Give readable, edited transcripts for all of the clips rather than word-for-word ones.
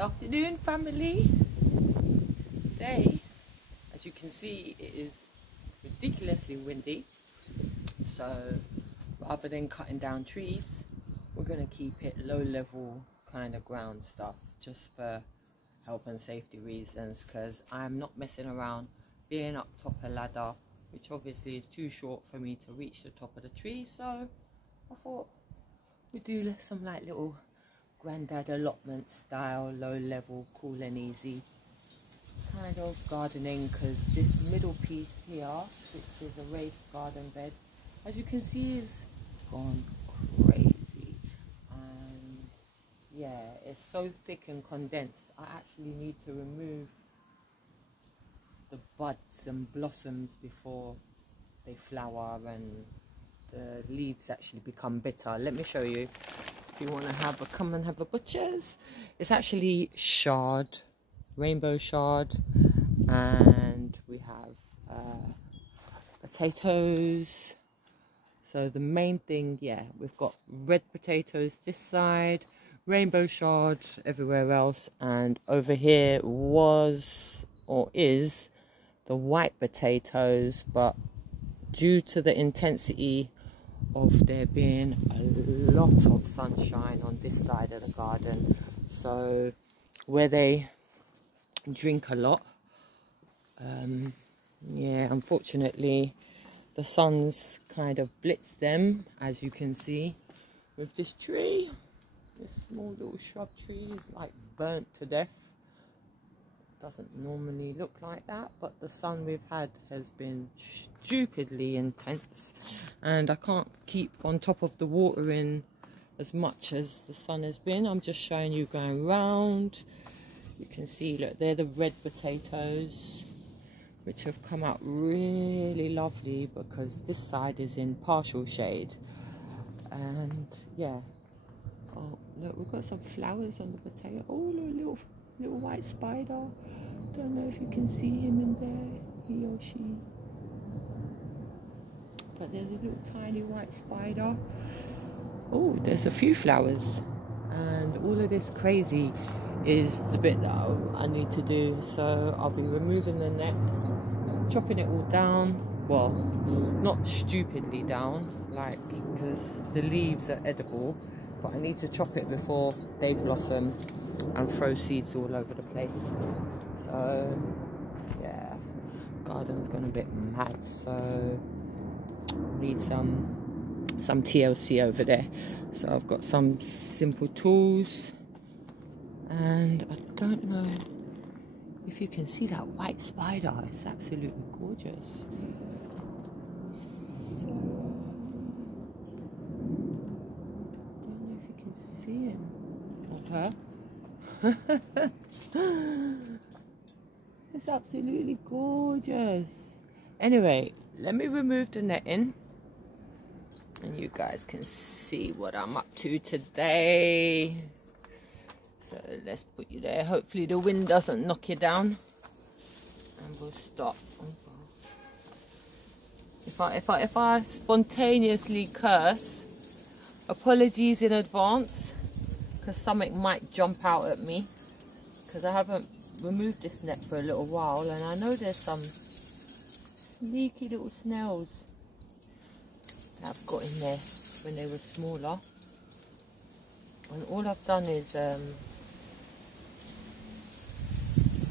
afternoon, family. Today, as you can see, it is ridiculously windy, so rather than cutting down trees, we're going to keep it low level kind of ground stuff, just for health and safety reasons, because I'm not messing around being up top a ladder, which obviously is too short for me to reach the top of the tree. So I thought we'd do some like little granddad allotment style, low level, cool and easy kind of gardening, because this middle piece here, which is a raised garden bed, as you can see, is gone crazy. And yeah, it's so thick and condensed, I actually need to remove the buds and blossoms before they flower and the leaves actually become bitter. Let me show you. If you want to have a come and have a butcher's, it's actually chard, rainbow chard, and we have potatoes. So the main thing, yeah, we've got red potatoes this side, rainbow chard everywhere else, and over here was or is the white potatoes, but due to the intensity of there being a lot of sunshine on this side of the garden, so where they drink a lot, yeah, unfortunately the sun's kind of blitzed them, as you can see with this tree. This small little shrub tree is like burnt to death. Doesn't normally look like that, but the sun we've had has been stupidly intense, and I can't keep on top of the watering as much as the sun has been. I'm just showing you going round. You can see, look, they're the red potatoes, which have come out really lovely because this side is in partial shade. And yeah, oh look, we've got some flowers on the potato. Oh look, little white spider. Don't know if you can see him in there, he or she, but there's a little tiny white spider. Oh, there's a few flowers, and all of this crazy is the bit that I need to do. So I'll be removing the net, chopping it all down. Well, not stupidly down, like, because the leaves are edible, but I need to chop it before they blossom and throw seeds all over the place. So yeah, garden's gone a bit mad, so need some TLC over there. So I've got some simple tools, and I don't know if you can see that white spider. It's absolutely gorgeous. So don't know if you can see him or her. It's absolutely gorgeous. Anyway, let me remove the netting and you guys can see what I'm up to today. So let's put you there. Hopefully the wind doesn't knock you down, and we'll stop. If I spontaneously curse, apologies in advance, because something might jump out at me, because I haven't removed this net for a little while, and I know there's some sneaky little snails that I've got in there when they were smaller. And all I've done is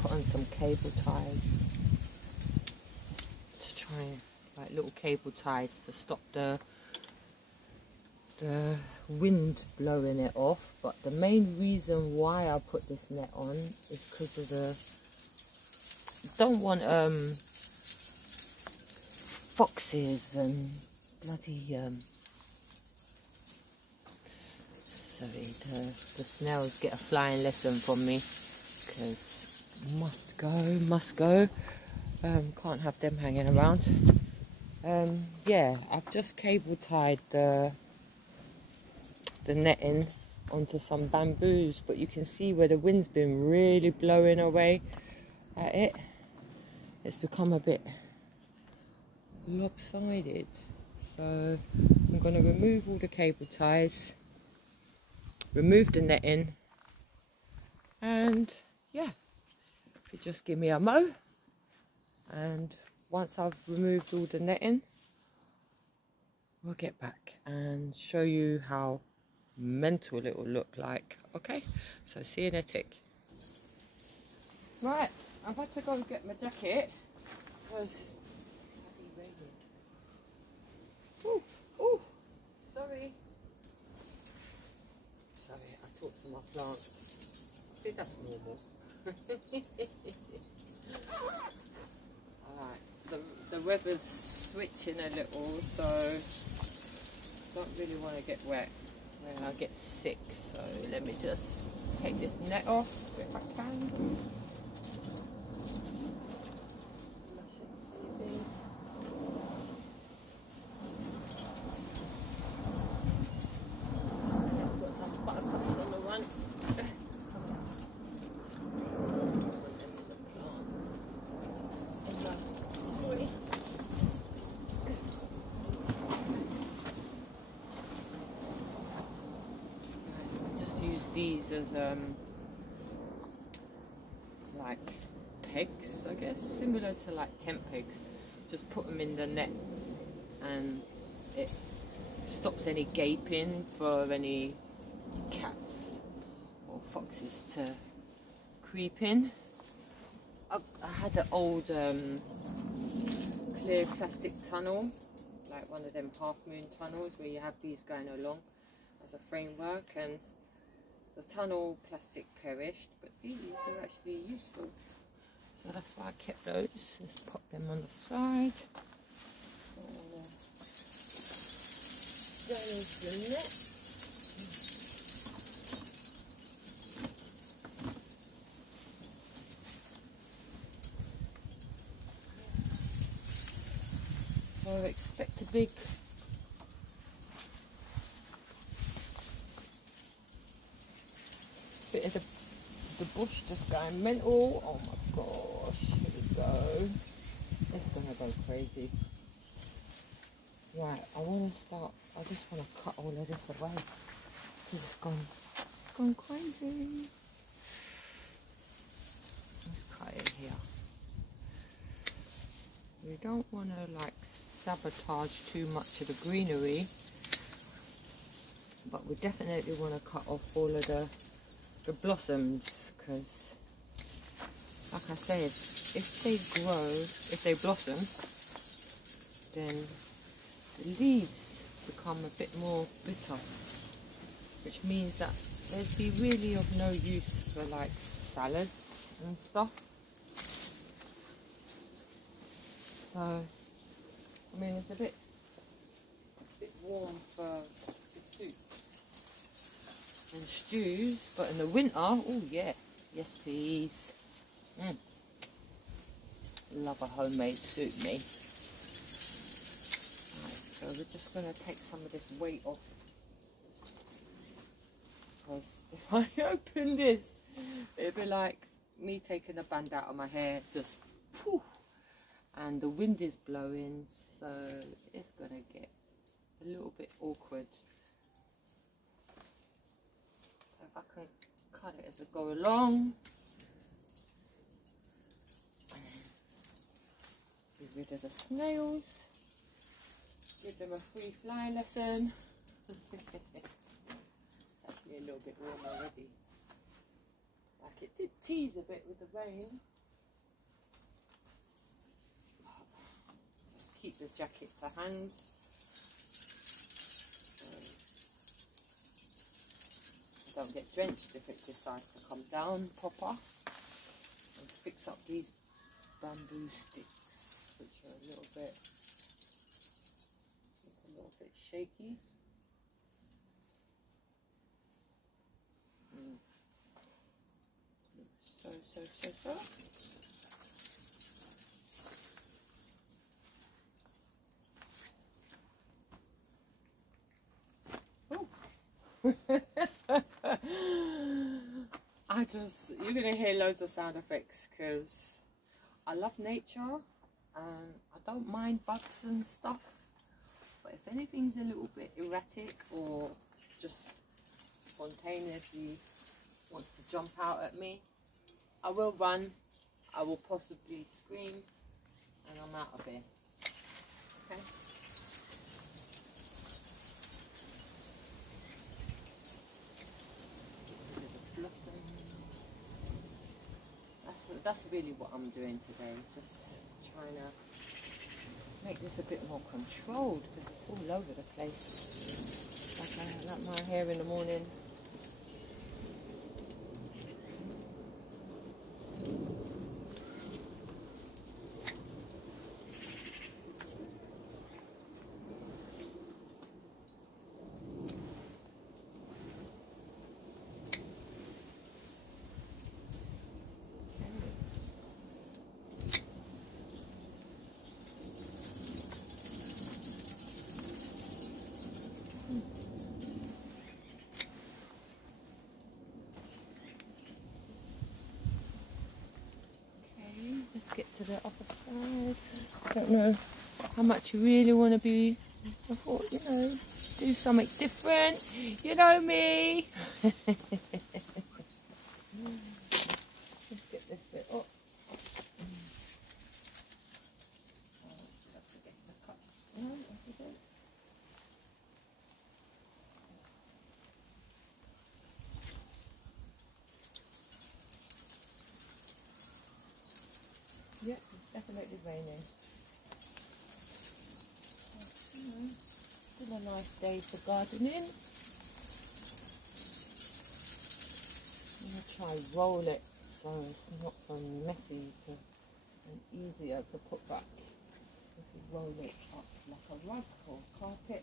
put on some cable ties to try and, like, little cable ties to stop the wind blowing it off. But the main reason why I put this net on is because of the, don't want foxes and bloody sorry, the snails get a flying lesson from me, because must go, can't have them hanging around. Yeah, I've just cable tied the netting onto some bamboos, but you can see where the wind's been really blowing away at it, it's become a bit lopsided. So I'm going to remove all the cable ties, remove the netting, And yeah, if you just give me a mow, and once I've removed all the netting, we'll get back and show you how mental it will look like. Okay, so see you in a tick. Right, I've had to go and get my jacket because it's bloody raining. Ooh, ooh, sorry. Sorry, I talked to my plants. I think that's normal. Alright, the weather's switching a little, so don't really want to get wet when I get sick. So let me just take this net off if I can. These as like pegs, I guess, similar to like tent pegs. Just put them in the net and it stops any gaping for any cats or foxes to creep in. I had an old clear plastic tunnel, like one of them half moon tunnels where you have these going along as a framework, and the tunnel plastic perished, but these are actually useful. So that's why I kept those. Just pop them on the side. Go into the net. So I expect a big bit of the bush just going mental. Oh my gosh, here we go. It's gonna go crazy. Right, I just want to cut all of this away because it's gone crazy. Let's cut it here. We don't want to like sabotage too much of the greenery, but we definitely want to cut off all of the blossoms, because like I said, if they blossom, then the leaves become a bit more bitter, which means that they'd be really of no use for like salads and stuff. So I mean, it's a bit warm for soups and stews, but in the winter, oh yeah, yes please. Love a homemade soup, me. Right, so we're just going to take some of this weight off, because if I open this, it'd be like me taking a band out of my hair, just poof, and the wind is blowing, so it's going to get a little bit awkward. So if I can cut it as I go along. Get rid of the snails. Give them a free flying lesson. It's actually a little bit warm already. Like it did tease a bit with the rain. Just keep the jacket to hand. Don't get drenched if it decides to come down proper. And fix up these bamboo sticks, which are a little bit shaky. So. You're gonna hear loads of sound effects because I love nature and I don't mind bugs and stuff, but if anything's a little bit erratic or just spontaneously wants to jump out at me, I will run, I will possibly scream, and I'm out of here. Okay? That's really what I'm doing today, just trying to make this a bit more controlled because it's all over the place. Like my hair in the morning. Let's get to the other side. I don't know how much you really want to be. I thought, you know, do something different. You know me. Let's get this bit up. Yep, it's definitely raining. Still a nice day for gardening. I'm going to try roll it so it's not so messy and easier to put back. If you roll it up like a rug or carpet,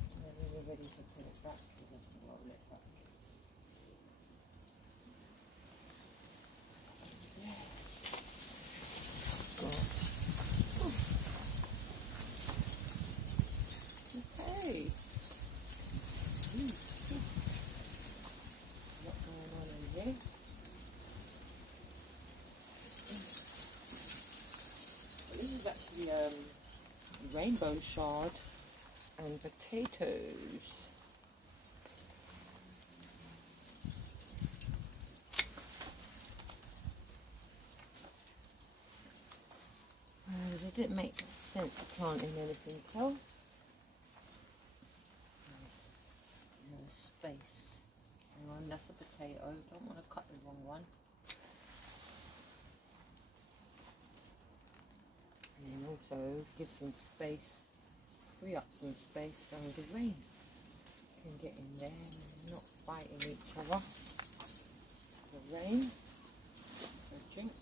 and then when we're ready to put it back, you just roll it back. Rainbow chard and potatoes. It didn't make sense planting anything else. No space. Hang on, that's a potato. Don't want to cut the wrong one. And then also give some space, free up some space so the rain can get in there and not fighting each other. The rain, the drink.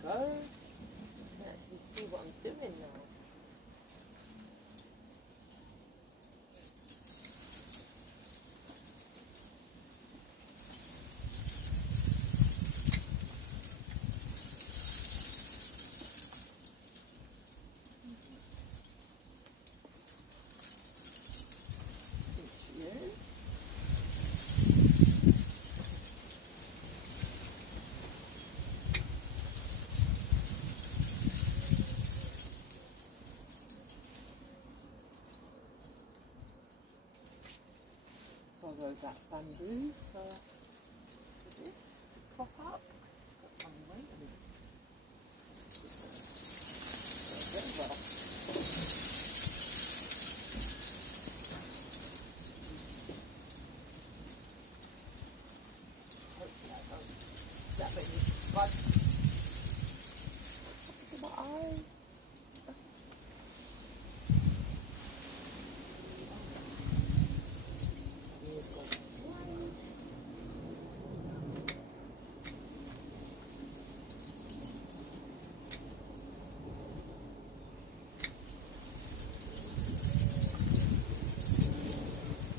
Go. You can actually see what I'm doing now. Follow that bamboo for this to prop up. It's got some weight on it. Very well. Hopefully I don't stab it with mud. Look at my eye.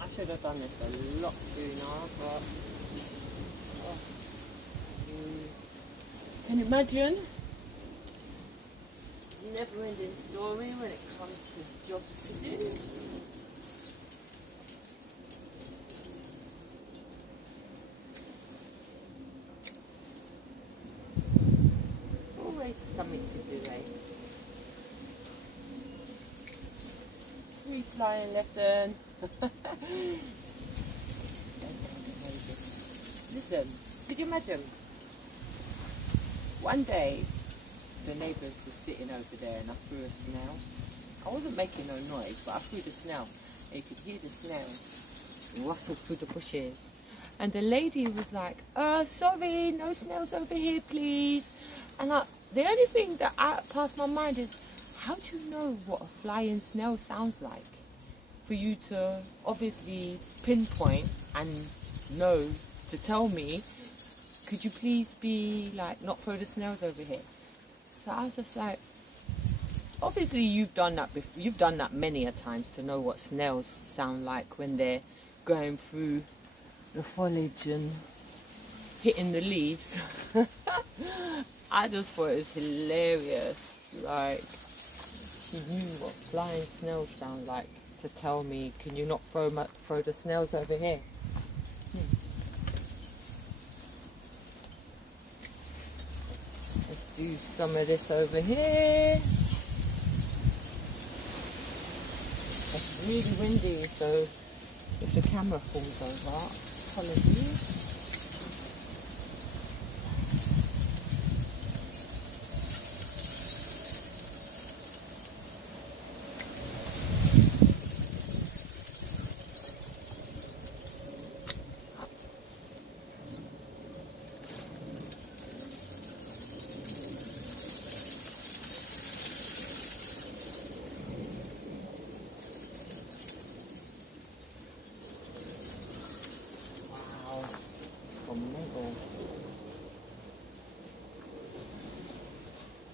I should have done this a lot sooner, but can imagine, never-ending story when it comes to jobs to do. Always something to do, eh? Free flying lesson. Listen, could you imagine? One day, the neighbours were sitting over there and I threw a snail. I wasn't making no noise, but I threw the snail. And you could hear the snail rustle through the bushes. And the lady was like, sorry, no snails over here, please. And the only thing that passed my mind is, how do you know what a flying snail sounds like? For you to obviously pinpoint and know to tell me, could you please be like, not throw the snails over here? So I was just like, obviously you've done that before. You've done that many a times to know what snails sound like when they're going through the foliage and hitting the leaves. I just thought it was hilarious. Like, she knew what flying snails sound like to tell me, can you not throw the snails over here? Let's do some of this over here. It's really windy, so if the camera falls over, apologies.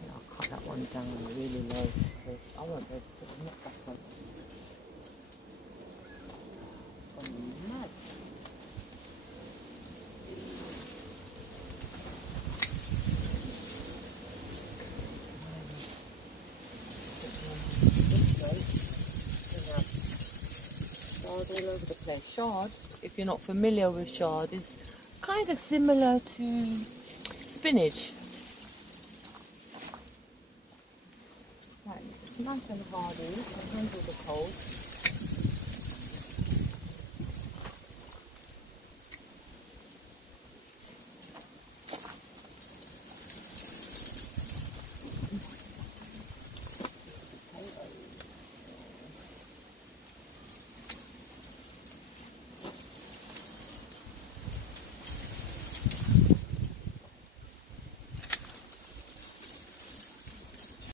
I'll cut that one down really low because I want those to put them back on. Mad. Shard all over the place. Shard, if you're not familiar with shard, is kind of similar to spinach. Right, it's nice and hardy, it can handle the cold.